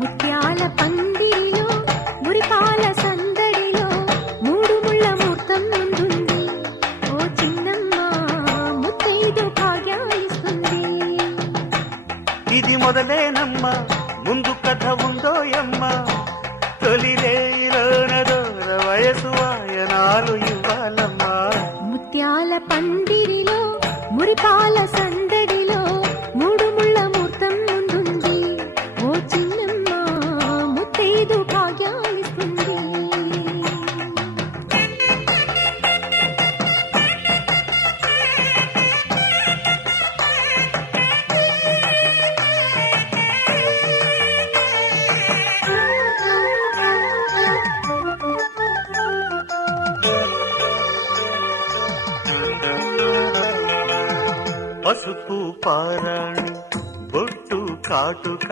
ముత్యాల పందిరిలో మురిపాల సందడిలో మూడు ముళ్ళ ముహూర్తం ముందుంది. ఓ చిన్నమ్మ ముత్తైదు భాగ్యాలిస్తుంది. ఇది మొదలేనమ్మా, ముందు కథ ఉందోయమ్మ. తొలి రేయిలోనదోర వయసు వాయనాలు ఇవ్వాలమ్మా. ముత్యాల పందిరిలో మురిపాల సందడిలో మూడు ముళ్ళ ముహూర్తం ముందుంది. ఓ చిన్నమ్మ ముత్తైదు భాగ్యాలిస్తుంది. పసుపు పారాణి బొట్టు కాటుక